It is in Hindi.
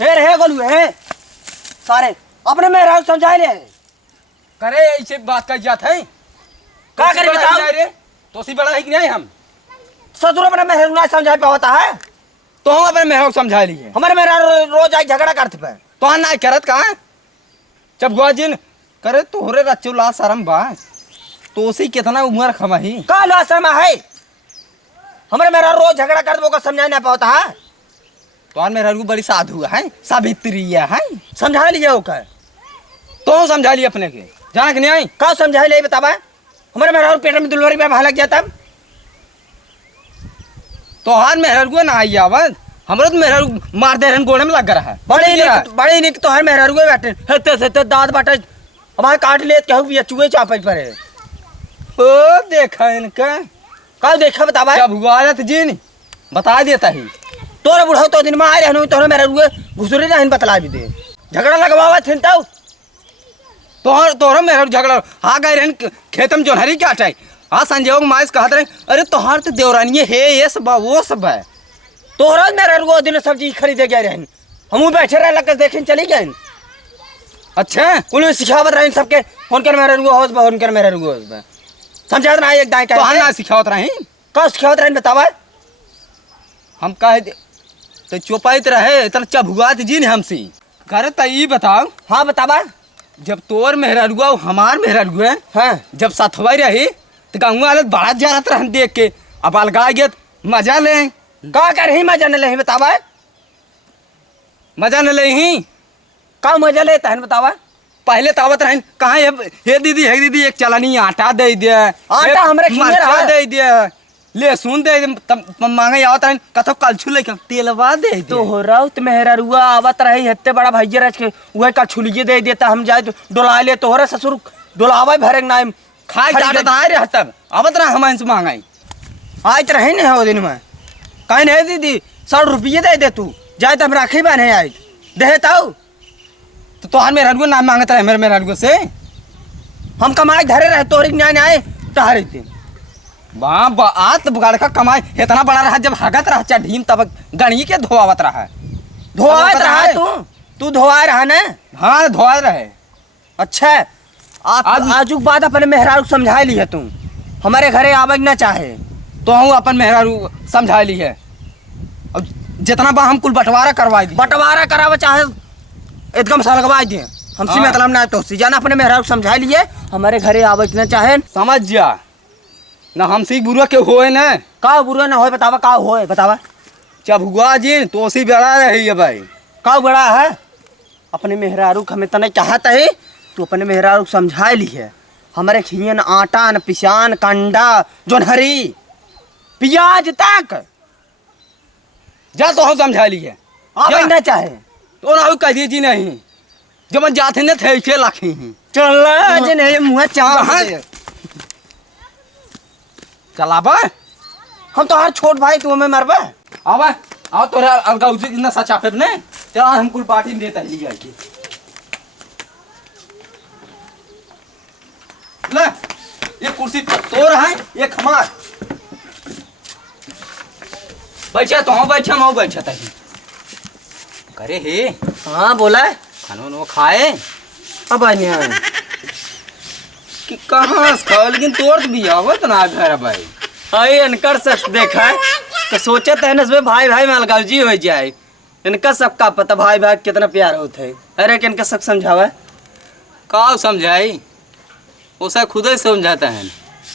हे गोलू है सारे अपने मेहरा समझा ले करे ऐसे बात कर जात है का करे बताओ रे तो सी बड़ा है कि नहीं हम ससुर अपने मेहरा ना समझा पे होता है तो हम अपने मेहरा को समझा लिए हमारे मेहरा रोज आई झगड़ा करते पे तो हम ना करत कहाँ जब गुआजिन करे तोहरे रच्चो ला शर्म बा तो उसी कितना उम्र खमाही का ला शर्म है हमारे मेहरा रोज झगड़ा कर वो का समझा ना पाता है तो मेहरा को बड़ी साधु है सावित्री है समझा लिया ओका तो समझा लिया अपने के जाना कि नहीं आई का समझा ले बतावा हमारे मेहरा पेट में दुलवरी में भाग गया तब तो हाथ मेहरा को ना आई आवत हमरो तो मेहरा मार दे रहन गोड़े में लग रहा है बड़े निक तो हर मेहरा को बैठे हेते दांत बाटे हमारे काट ले कहू भी चूहे चापे पर ओ देखा इनका का देखा बतावा जब हुआ आया था जी नहीं बता देता ही तोरा बुढ़ाओ तो दिन में आ रहनु तोरा मेरा रुए घुसरे रहन बतला भी दे झगड़ा लगवावा थिन तौ तोहरा मेहरा झगड़ा हाँ गए रहन खेत में जोनहरी क्या चाहे हाँ संजोग माइस कहते रहे अरे तोहार तो देवरानी है ये सब वो सब है तोहरा मेरा रुए दिन सब्जी खरीदे गए रहन हमू बैठे रह लग देखे चली गए अच्छा उन्हें सिखावत रहन सबके फोन कर मेरा रुए होस फोन कर मेरा रुए होस समझात ना एक दाई तो हम ना सिखावत रही का सिखावत रहन बतावा हम कहे तो चौपाइत रहे इतना चबुआत जी ने हमसे करे तो ये बताओ हाँ बतावा जब तोर मेहरा रुआ हमार मेहरा रुआ हाँ जब साथवाई रही तो गाँव वाले बड़ा जारत रहन देख के अब अलगा गए मजा ले का कर ही मजा न ले बतावा मजा न ले ही का मजा लेता है बतावा पहले तावत रहन कहाँ हे दीदी एक चलानी आटा दे दे आटा हमरे खिंगे रहा दे दे लहसुन दे दे मांगे आवत रहन कथो कलछू लेके तेलवा दे दे तो हो रहा तो मेहरा रुआ आवत रही हत्ते बड़ा भैया रच के वह का छुलिए दे देता हम जाए तो डोला ले तोहरा ससुर डोलावा भरे ना खाए जाट आए रे तब आवत रहा हम से मांगाई आज रहे नहीं हो दिन में कहीं नहीं दीदी 100 रुपये दे दे तू जाए तो हम राखी बने आज दे ताऊ तो तोहार मेहरा रुआ नाम मांगता है मेरे मेहरा रुआ से हम कमाए धरे रहे तोहरी न्याय आए टहरे थे आत बगाड़ का कमाई इतना बड़ा रहा जब हगत रहा चढ़ीम तब गणी के धोआवत रहा धोआवत रहा तू धोआ रहा ना हाँ धोआ रहे अच्छा आज बात अपने मेहरारू समझा ली है तू हमारे घरे आवे ना चाहे तो हम अपन मेहरारू समझा ली है अब जितना बा हम कुल बंटवारा करवा दी बंटवारा करावे चाहे एकदम सलगवा दिए हमसे मतलब ना तो जाना अपने मेहरारू समझा लिए हमारे घरे आवे ना चाहे समझ जा ना हमसे बुरा के होए ना का बुरा ना होए बतावा का होए बतावा जब हुआ जी तो उसी बड़ा रही है भाई का बड़ा है अपने मेहरारू हमें तने चाहता है तू अपने मेहरारू समझा ली है हमारे खियन आटा न पिसान कंडा जोनहरी प्याज तक जा तो हम समझा ली है आप ना चाहे तो ना कह दीजिए नहीं जब हम जाते न थे ऐसे लाखी चल आज नहीं मुँह चाह चलाबा हम तो हर छोट भाई तू हमें मरबा आवा आओ तोरा अलगा उसे इतना सचा पे ने चल हम कुल पार्टी देता ही लिया के ले ये कुर्सी तोर है ये खमार बैठा तो हम बैठा मैं बैठा था करे हे हाँ बोला खानो नो खाए अब आने कि कहाँ से खाओ लेकिन तोड़ भी आवत ना घर भाई अरे इनकर शख्स देखा है तो सोचे थे ना भाई भाई में अलगावजी हो जाए इनका सबका पता भाई भाई कितना प्यार होते है अरे कि इनका सब समझावा का समझाई उसे खुद ही समझाता है